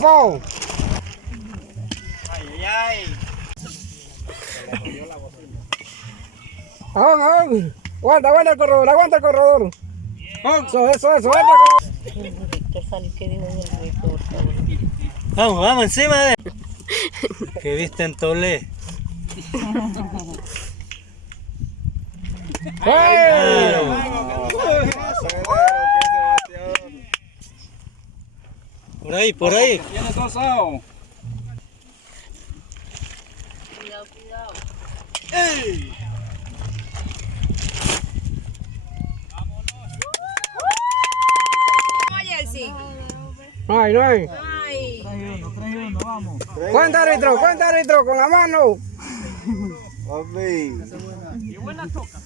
Foul. Ay. Aguanta el corredor. Eso, Vamos, encima de... Que viste en Tolé. Por ahí. Tiene dos aos. Cuidado. ¡Ey! No hay. Ay. 3-1, vamos. Cuenta árbitro, con la mano. Qué buena choca.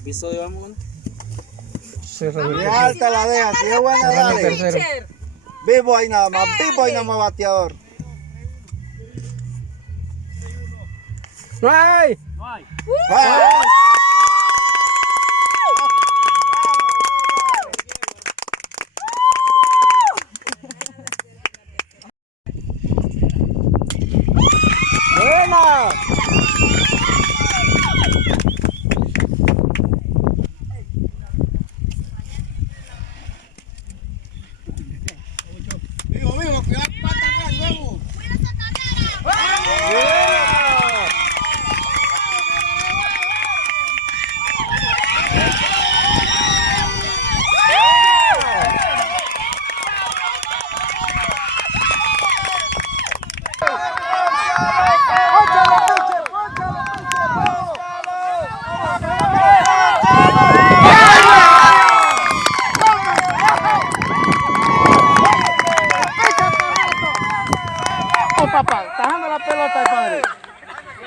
Episodio vamos. Qué alta la deja, qué buena dale. Vivo ahí nada más, bateador. No hay. Buena. Vivo, cuidado, pata atrás, vamos. Papá, tajando la pelota, padre.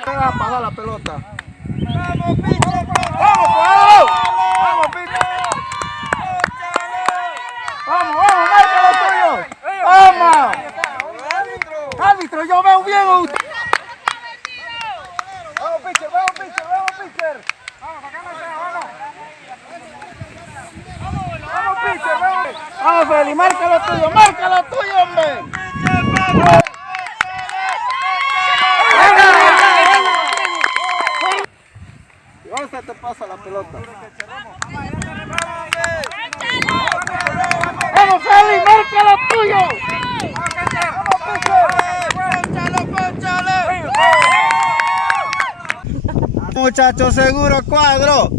Va a apagar la pelota. ¡Vamos, pitcher! ¡Vamos, pitcher! ¡Vamos, marca lo tuyo! ¡Vamos! Árbitro, yo veo bien a usted. Vamos, pitcher! Vamos, pitcher, vamos. Vamos, Feli, marca lo tuyo, hombre. ¿Dónde te pasa la pelota? ¡Vamos, Feli! ¡Marca lo tuyo! Muchachos, seguro cuadro.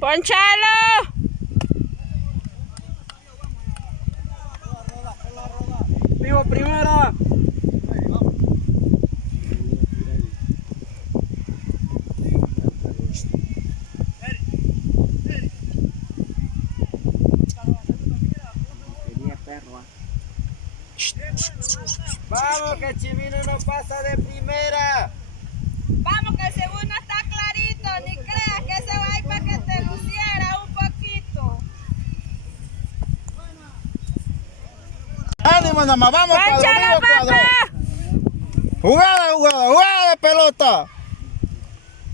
¡Ponchalo! ¡Vivo primera! Vamos, que Chimino no pasa de primera. Vamos, que el segundo está clarito. Ni creas que se va a ir para que te luciera un poquito. Ánimo nada más, vamos, ¡Ponchalo, cuadro. papá! Jugada de pelota.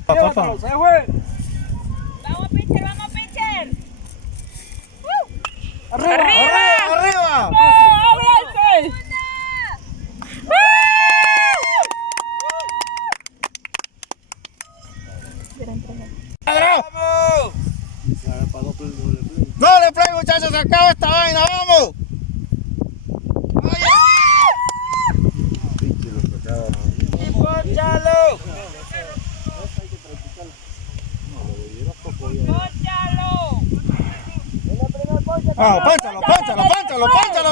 Papá. Se fue. Vamos, pitcher. Arriba. ¡Ábranse! ¡Vamos! Doble play, muchachos, se acaba esta vaina, vamos. Y ponchalo. Vamos, ponchalo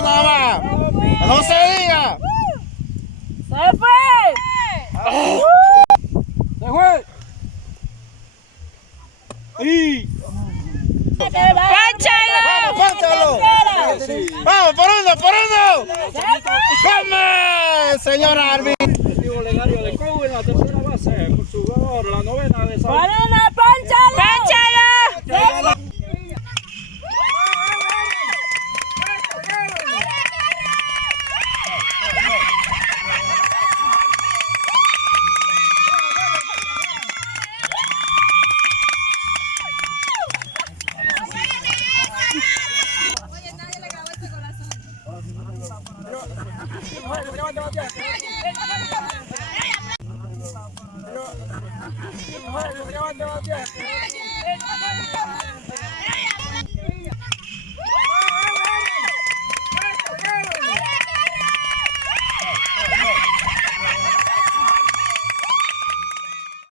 nada más. No se diga. ¡Se fue! Se fue. ¡Ponchalo! Vamos, por uno. ¡Come, señor árbitro! Objetivo Legario de Cobo en la tercera base. Con su jugador, la novena de San ¡Ponchalo! Levante,